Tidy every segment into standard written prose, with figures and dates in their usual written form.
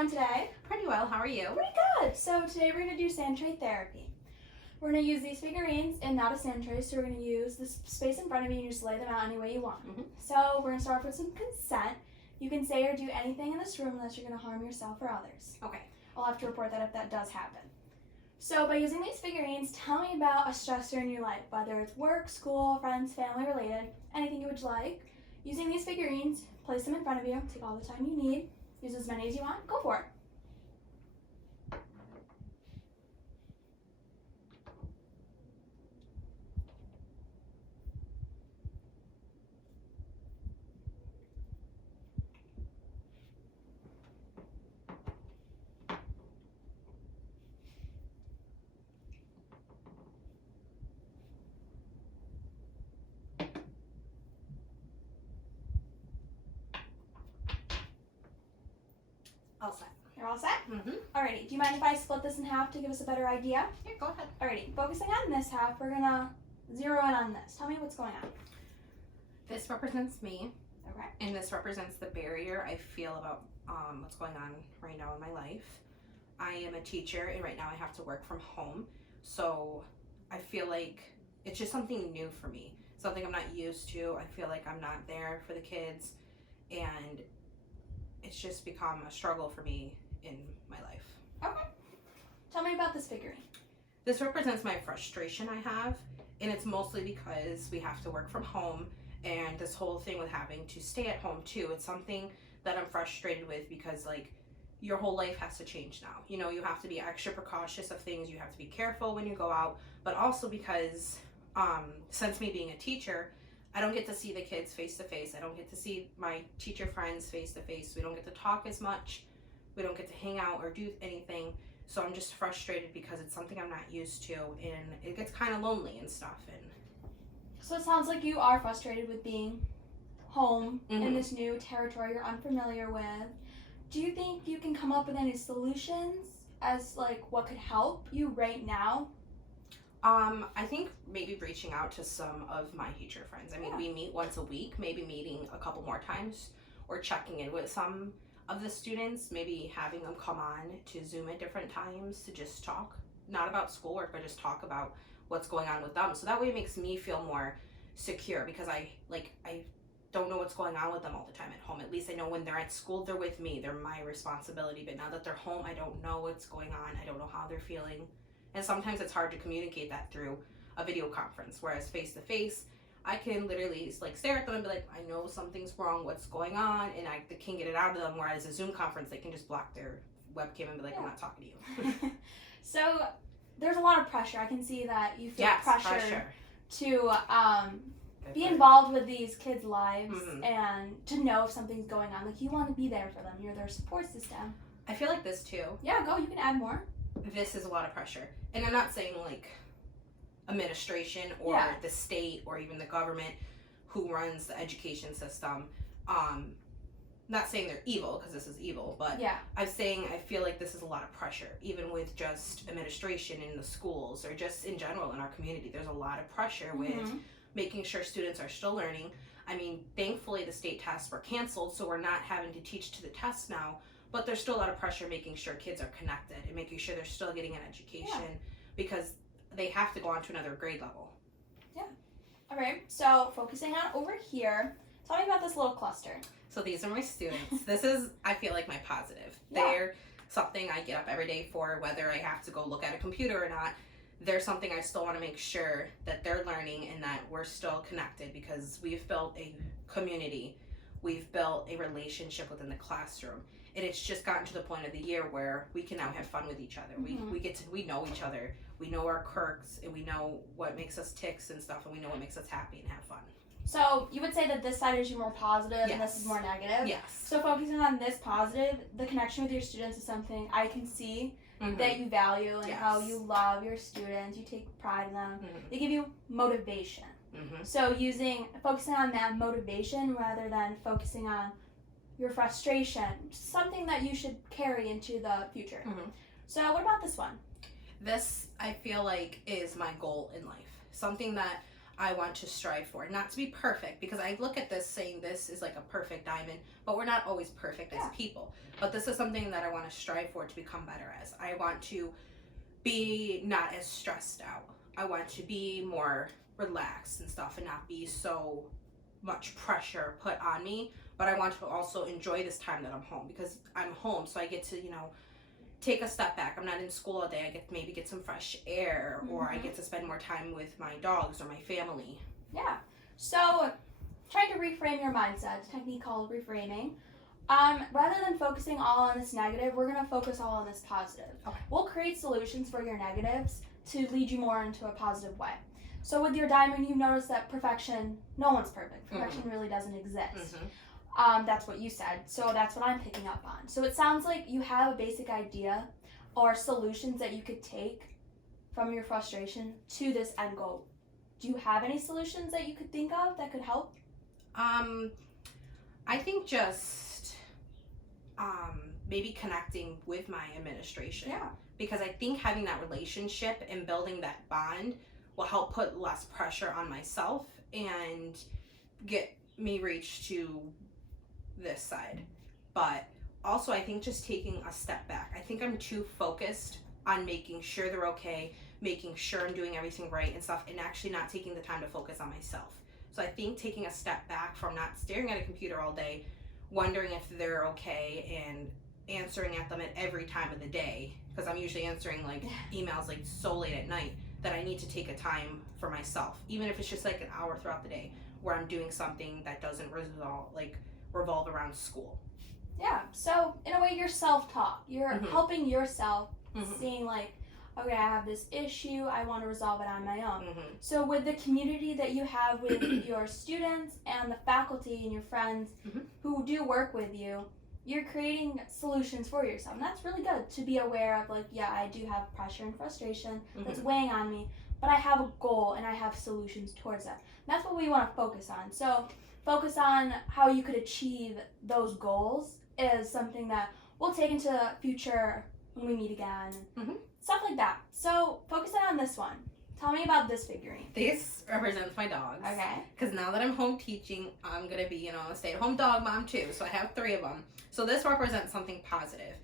going today? Pretty well. How are you? Pretty good. So today we're going to do SandTray therapy. We're going to use these figurines and not a SandTray, so we're going to use this space in front of you and you just lay them out any way you want. So we're going to start off with some consent. You can say or do anything in this room unless you're going to harm yourself or others. Okay. I'll have to report that if that does happen. So by using these figurines, tell me about a stressor in your life, whether it's work, school, friends, family related, anything you would like. Using these figurines, place them in front of you, take all the time you need, use as many as you want, go for it. All set. You're all set? Mm-hmm. Alrighty, do you mind if I split this in half to give us a better idea? Yeah, go ahead. Alrighty, focusing on this half, we're gonna zero in on this. Tell me what's going on. This represents me, Okay. and this represents the barrier I feel about what's going on right now in my life. I am a teacher, and right now I have to work from home, so I feel like it's just something new for me, something I'm not used to. I feel like I'm not there for the kids, and it's just become a struggle for me in my life. Okay. Tell me about this figurine. This represents my frustration I have, and it's mostly because we have to work from home, and this whole thing with having to stay at home too. It's something that I'm frustrated with because, like, your whole life has to change now. You know, you have to be extra precautious of things. You have to be careful when you go out, but also because since me being a teacher, I don't get to see the kids face to face. I don't get to see my teacher friends face to face. We don't get to talk as much. We don't get to hang out or do anything. So I'm just frustrated because it's something I'm not used to, and it gets kind of lonely and stuff. And So it sounds like you are frustrated with being home in this new territory you're unfamiliar with. Do you think you can come up with any solutions as like what could help you right now? I think maybe reaching out to some of my teacher friends. I mean, we meet once a week, maybe meeting a couple more times, or checking in with some of the students, maybe having them come on to Zoom at different times to just talk, not about schoolwork, but just talk about what's going on with them. So that way it makes me feel more secure, because I don't know what's going on with them all the time at home. At least I know when they're at school, they're with me. They're my responsibility. But now that they're home, I don't know what's going on. I don't know how they're feeling. And sometimes it's hard to communicate that through a video conference, whereas face to face, I can literally like stare at them and be like, I know something's wrong, what's going on, and I can get it out of them. Whereas a Zoom conference, they can just block their webcam and be like, I'm not talking to you. So there's a lot of pressure. I can see that you feel pressure to be involved with these kids' lives and to know if something's going on. Like, you want to be there for them. You're their support system. I feel like this too. Yeah, go. You can add more. This is a lot of pressure. And I'm not saying like administration or the state or even the government who runs the education system. Not saying they're evil, because this is evil, but I'm saying I feel like this is a lot of pressure, even with just administration in the schools or just in general in our community. There's a lot of pressure with making sure students are still learning. I mean, thankfully the state tests were canceled, so we're not having to teach to the test now, but there's still a lot of pressure making sure kids are connected and making sure they're still getting an education because they have to go on to another grade level. Yeah. All right, so focusing on over here, tell me about this little cluster. So these are my students. This is, I feel like, my positive. They're something I get up every day for, whether I have to go look at a computer or not. They're something I still want to make sure that they're learning and that we're still connected, because we've built a community. We've built a relationship within the classroom. And it's just gotten to the point of the year where we can now have fun with each other. We know each other. We know our quirks, and we know what makes us ticks and stuff, and we know what makes us happy and have fun. So you would say that this side is more positive and this is more negative? Yes. So focusing on this positive, the connection with your students is something I can see that you value, and how you love your students, you take pride in them. They give you motivation. So focusing on that motivation rather than focusing on your frustration, something that you should carry into the future. So what about this one? This, I feel like, is my goal in life. Something that I want to strive for. Not to be perfect, because I look at this saying this is like a perfect diamond, but we're not always perfect as people. But this is something that I want to strive for, to become better as. I want to be not as stressed out. I want to be more relaxed and stuff and not be so much pressure put on me. But I want to also enjoy this time that I'm home, because I'm home, so I get to, take a step back. I'm not in school all day. I get to maybe get some fresh air, or I get to spend more time with my dogs or my family. Yeah. So, trying to reframe your mindset, a technique called reframing. Rather than focusing all on this negative, we're going to focus all on this positive. Okay. We'll create solutions for your negatives to lead you more into a positive way. So with your diamond, you've noticed that perfection, no one's perfect. Perfection really doesn't exist. That's what you said, so that's what I'm picking up on. So it sounds like you have a basic idea or solutions that you could take from your frustration to this end goal. Do you have any solutions that you could think of that could help? I think just maybe connecting with my administration. Yeah. Because I think having that relationship and building that bond will help put less pressure on myself and get me reach to this side. But also, I think just taking a step back. I think I'm too focused on making sure they're okay, making sure I'm doing everything right and stuff, and actually not taking the time to focus on myself. So I think taking a step back from not staring at a computer all day, wondering if they're okay, and answering at them at every time of the day, because I'm usually answering like emails like so late at night, that I need to take a time for myself, even if it's just like an hour throughout the day where I'm doing something that doesn't revolve around school. Yeah, so in a way, you're self-talk. You're helping yourself, seeing like, okay, I have this issue, I want to resolve it on my own. So with the community that you have with your students and the faculty and your friends who do work with you, you're creating solutions for yourself. And that's really good to be aware of, like, yeah, I do have pressure and frustration that's weighing on me, but I have a goal and I have solutions towards that. And that's what we want to focus on. So focus on how you could achieve those goals is something that we'll take into the future when we meet again. Stuff like that. So focus on this one. Tell me about this figurine. This represents my dogs. Okay. Because now that I'm home teaching, I'm going to be, a stay-at-home dog mom too. So I have 3 of them. So this represents something positive.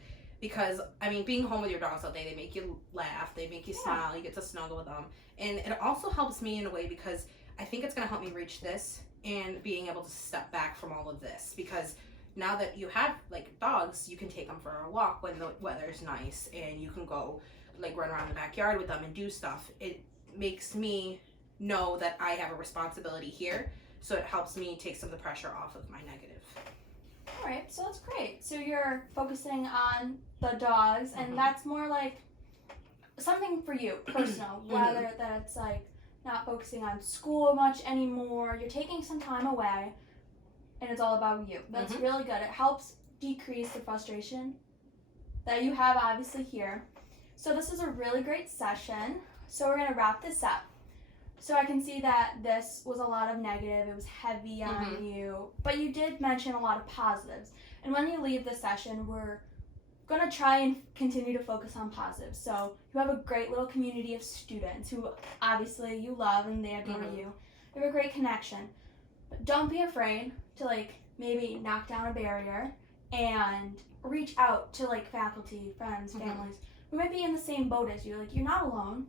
Because, being home with your dogs all day, they make you laugh, they make you smile, you get to snuggle with them. And it also helps me in a way, because I think it's going to help me reach this and being able to step back from all of this. Because now that you have, like, dogs, you can take them for a walk when the weather's nice, and you can go, like, run around the backyard with them and do stuff. It makes me know that I have a responsibility here, so it helps me take some of the pressure off of my negative. All right, so that's great. So you're focusing on the dogs, and that's more like something for you, personal, rather that it's like not focusing on school much anymore. You're taking some time away, and it's all about you. That's really good. It helps decrease the frustration that you have obviously here. So this is a really great session. So we're going to wrap this up. So I can see that this was a lot of negative. It was heavy on you. But you did mention a lot of positives. And when you leave the session, we're going to try and continue to focus on positives. So you have a great little community of students who obviously you love and they adore you. You have a great connection. But don't be afraid to, like, maybe knock down a barrier and reach out to, like, faculty, friends, families who might be in the same boat as you. Like, you're not alone.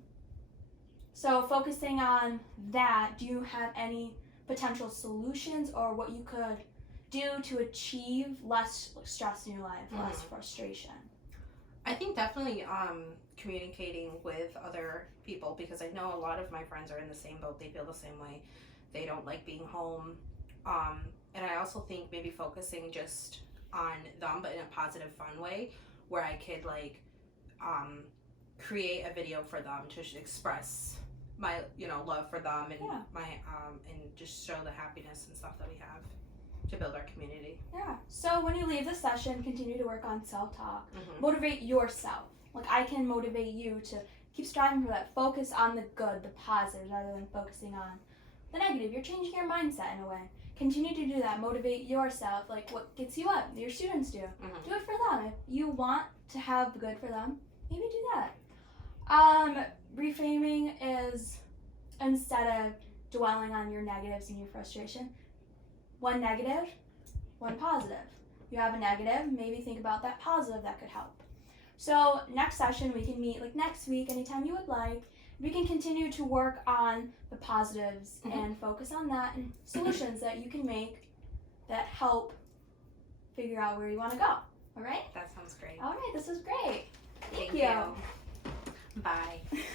So focusing on that, do you have any potential solutions or what you could do to achieve less stress in your life, less frustration? I think definitely communicating with other people, because I know a lot of my friends are in the same boat. They feel the same way. They don't like being home. And I also think maybe focusing just on them, but in a positive, fun way, where I could, like, create a video for them to express my love for them and my and just show the happiness and stuff that we have to build our community. Yeah. So when you leave the session, continue to work on self-talk. Motivate yourself. Like, I can motivate you to keep striving for that. Focus on the good, the positive, rather than focusing on the negative. You're changing your mindset in a way. Continue to do that. Motivate yourself. Like, what gets you up? Your students do. Do it for them. If you want to have good for them, maybe do that. Reframing is, instead of dwelling on your negatives and your frustration. One negative, one positive. You have a negative, maybe think about that positive that could help. So next session we can meet like next week, anytime you would like. We can continue to work on the positives and focus on that and solutions that you can make that help figure out where you want to go. All right? That sounds great. All right, this was great. Thank you. Bye.